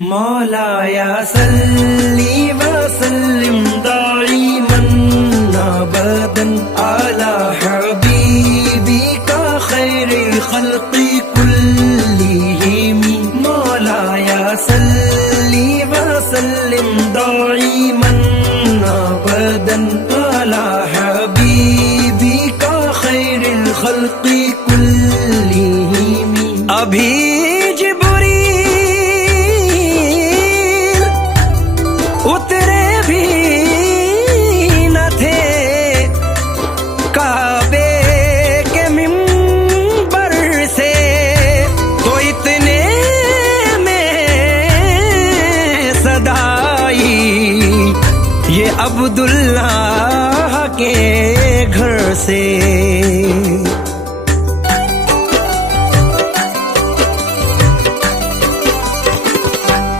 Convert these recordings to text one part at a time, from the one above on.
मौलाया सल्ली व सल्लिम दाइमन अबदन अला हबीबिका खैरिल खल्क़ि कुल्लिहिम। मौलाया सल्ली व सल्लिम दाइमन अबदन अला हबीबिका खैरिल खल्क़ि कुल्लिहिम। अभी उतरे भी न थे काबे के मिंबर से, तो इतने में सदाई ये अब्दुल्लाह के घर से।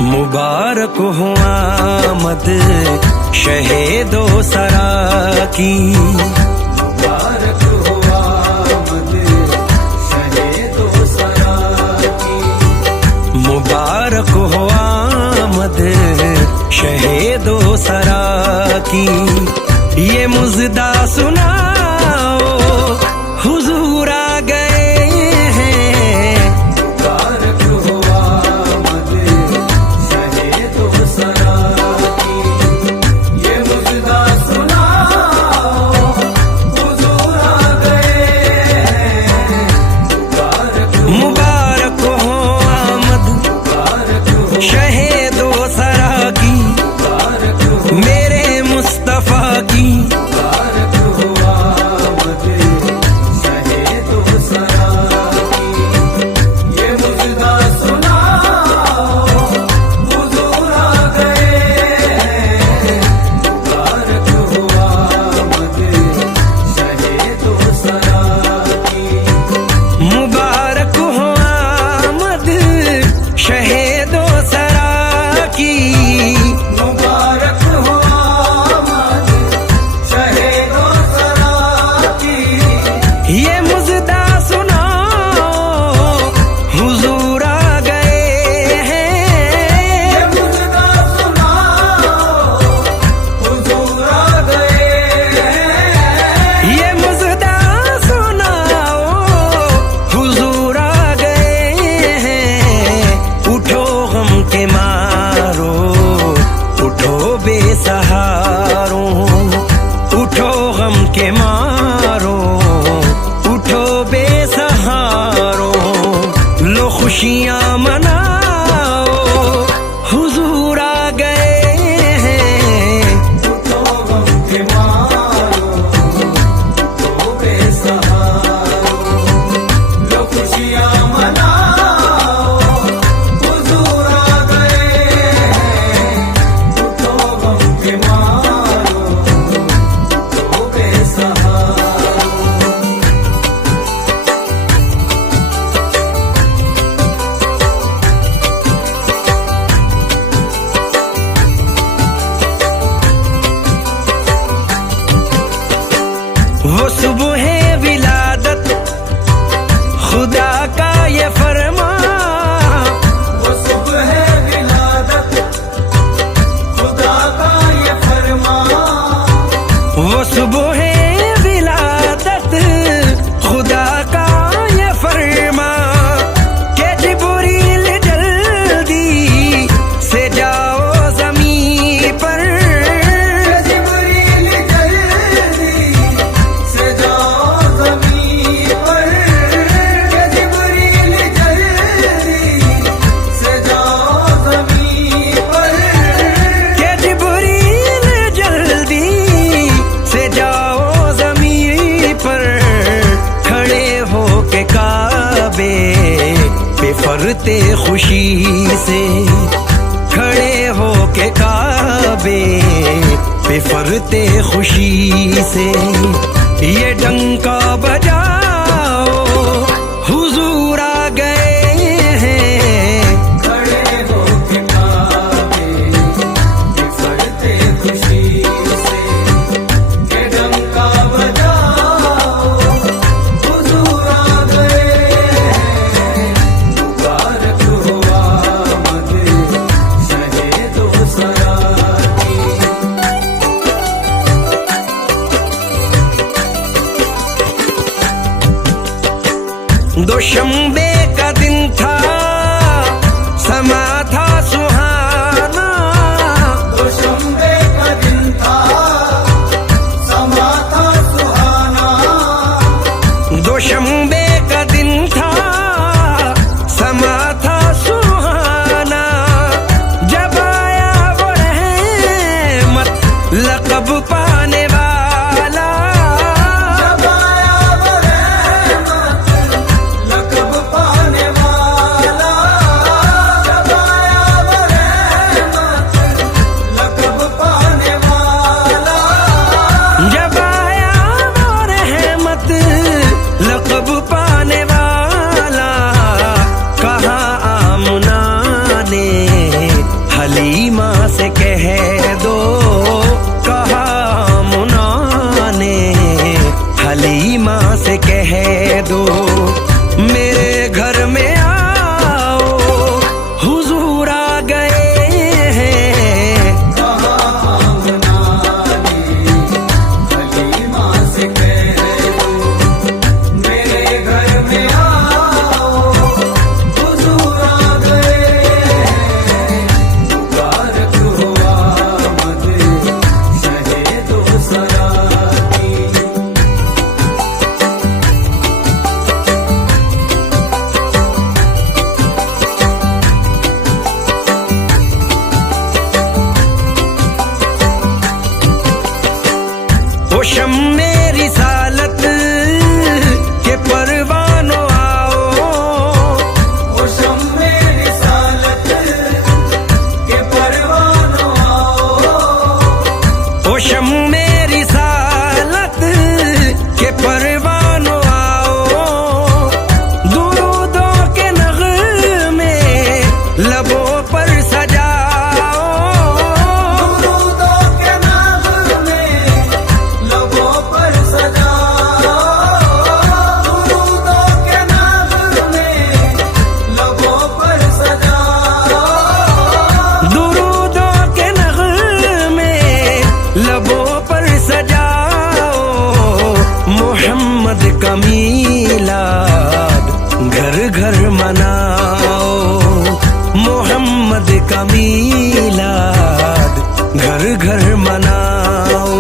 मुबारक हो आमद शहीदो सरा की। मुबारक हो आमद शहीदो सरा की। मुबारक हो आमद शहीदो सरा की। ये मुज़दा सुनाओ हुजूर आ गए हैं। मुबारक हो आमद शहीदो सरा की। ये मुज़दा सुनाओ हुजूर आ गए हैं। मुबारक हो आमद शहीदो सरा की। मेरे मुस्तफा की के मारो, उठो बेसहारो, लो खुशियां मनाओ हुजूर आ गए हैं। उठो गम के मारो, उठो बेसहारो, लो खुशियां मनाओ हुजूर आ गए हैं। उठो गम के मारो। वो सुबह विलादत खुदा का ये फरमा। वो सुबह विलादत खुदा का ये फरमा। वो सुबह विलादत खुदा का ये फरमा के जिब्रील जल्दी से जाओ ज़मीन पर। फरते खुशी से खड़े हो के काबे पे, फरते खुशी से ये डंका बजाओ हुजूर आ गए हैं। खड़े हो के काबे पे, फरते खुशी से ये डंका बजाओ हुजूर आ गए हैं। मुबारक हो आमद हलीमा से कह दो, कहा मुना ने हलीमा से कह दो, मेरे घर में आओ हुजूर आ गए हैं। कहा मुना ने हलीमा से कह दो, मेरे घर में आओ हुजूर आ गए हैं। मुबारक हो आमद शहे दो सरा की। ओ शम्मे रिसालत के परवानों आओ, ओ शम्मे रिसालत के परवानों आओ, ओ शम्मे रिसालत के परवानों आओ, दुरूदों के नग़मे लबों पर सजाओ, दुरूदों के नग़मे लबों पर सजाओ, दुरूदों के नग़मे लबों पर सजाओ, दुरूदों के नग़मे लबों पर सजाओ, मोहम्मद का मीलाद घर घर मनाओ, मोहम्मद का मीलाद घर घर मनाओ,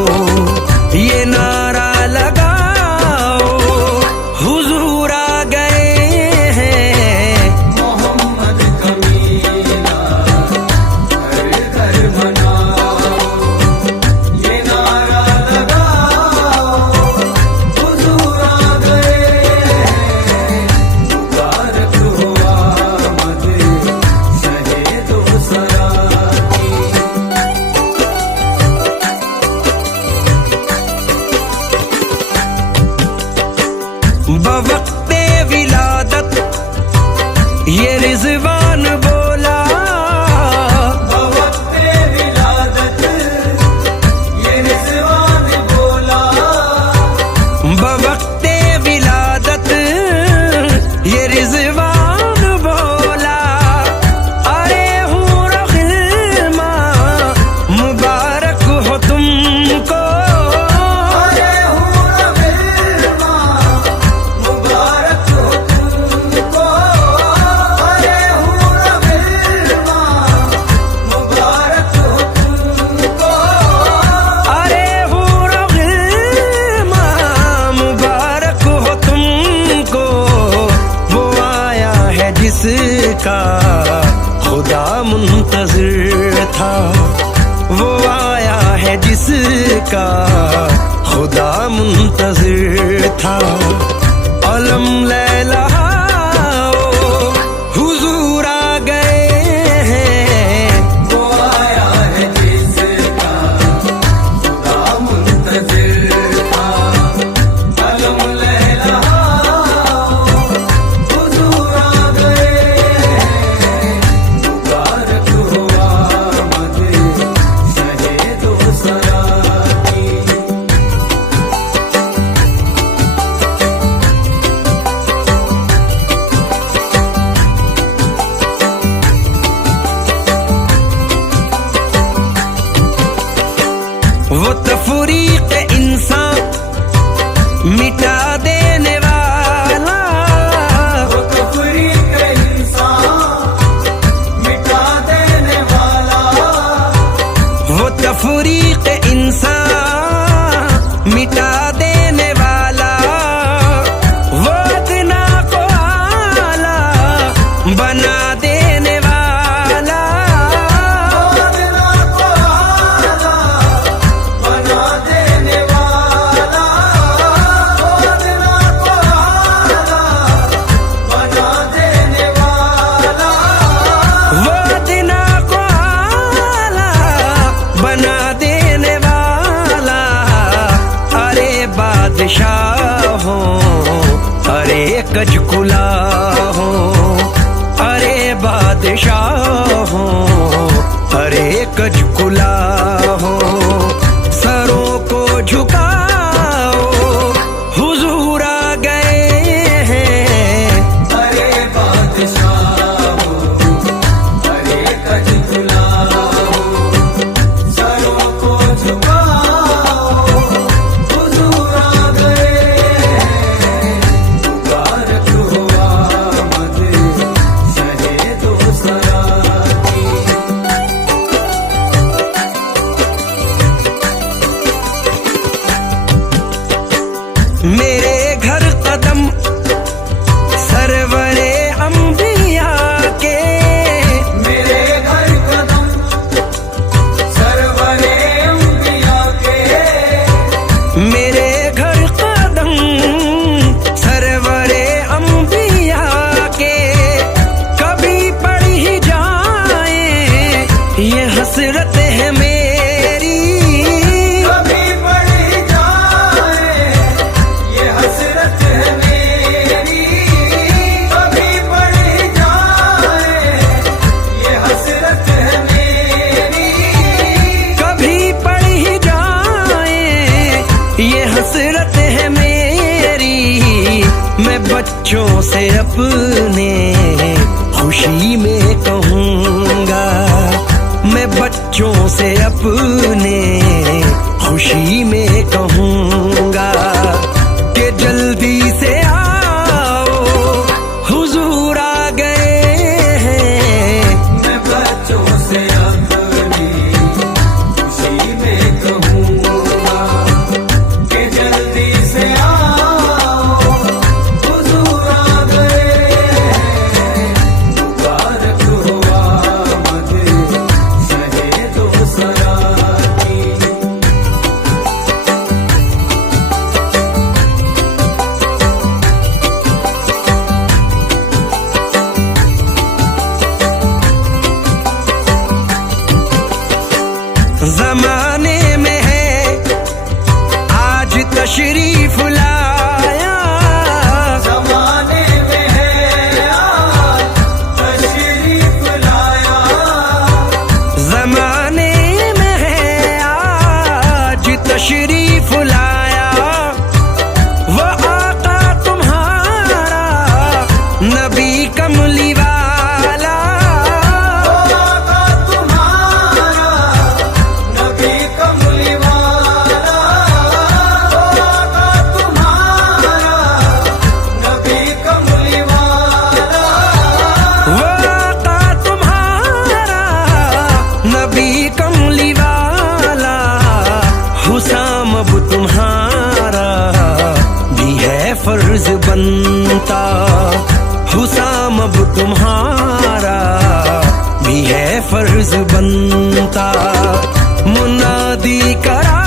ये नारा लगाओ हुजूर आ गए हैं। मोहम्मद का मीलाद घर घर मनाओ, ये नारा लगाओ हुजूर आ गए हैं। मुबारक हो आमद शहे दो सरा की। बवक्ते विलादत ये रिजवान बोला, बवक्ते विलादत ये रिज़वान बोला, बवक्ते विलादत ये रिजवान बोला, अरे हूर गिल्मा मुबारक हो तुमको, अरे हूर गिल्मा मुबारक हो तुमको, अरे हूर गिल्मा मुबारक हो तुमको, अरे हूर गिल्मा मुबारक हो तुमको, वो आया है जिसका खुदा मुंतज़िर था, वो आया है जिसका खुदा मुंतज़िर था, अलम लहलहाओ हुजूर आ गए हैं। वो आया है जिसका खुदा मुंतज़िर था, अलम लहलहाओ हुजूर आ गए हैं। मुबारक हो आमद शहे दो सरा की। वो तफरीक इंसान मिटा देने वाला, वो तफरीक इंसान मिटा देने वाला, वो तफरीक इंसान मिटा देने वाला, वो अदना को आला बना देने वाला, अदना को आला बना देने वाला, अदना को आला बना देने वाला, वो अदना को आला बना देने वाला, अरे बादशाह हो अरे कजकुला हो, अरे बादशाह हो कज कुला हो, सरों को झुकाओ, हुजूर आ गए हैं। अरे बादशाह हो, अरे कज कुलाओ, सरों को झुकाओ, हुजूर आ गए हैं। मुबारक हो आमद शहे दो सरा की। मेरे घर कदम सरवरे अंबिया के, मेरे घर कदम सरवरे अंबिया के। मेरे घर कदम सरवरे अंबिया के, कभी पड़ ही जाए ये हसरत है मेरी। कभी पड़ जाए ये हसरत है मेरी, कभी पड़ जाए ये हसरत है मेरी। कभी पड़ ही जाए ये हसरत है मेरी। मैं बच्चों से अपने खुशी में कहूँगा, मैं बच्चों से अपने खुशी में कहूँगा कि जल्दी से आओ, हुजूर आ गए हैं। मैं बच्चों से अपनी खुशी में कहूँगा कि जल्दी से आओ, हुजूर आ गए हैं। मुबारक हो आमद शहे दो सरा की। जमाने में है आज तशरीफ लाया, ज़माने में है आज तशरीफ लाया। जमाने में है आज तशरीफ लाया। वो आका तुम्हारा नबी कमली वाला, आका तुम्हारा नबी कमली वाला, आका तुम्हारा नबी कमली वाला। वो आका तुम्हारा नबी कमली वाला। हुसाम अब तुम्हारा भी है फर्ज बनता, हुसाम अब तुम्हारा भी है फर्ज बनता। मुनादी करा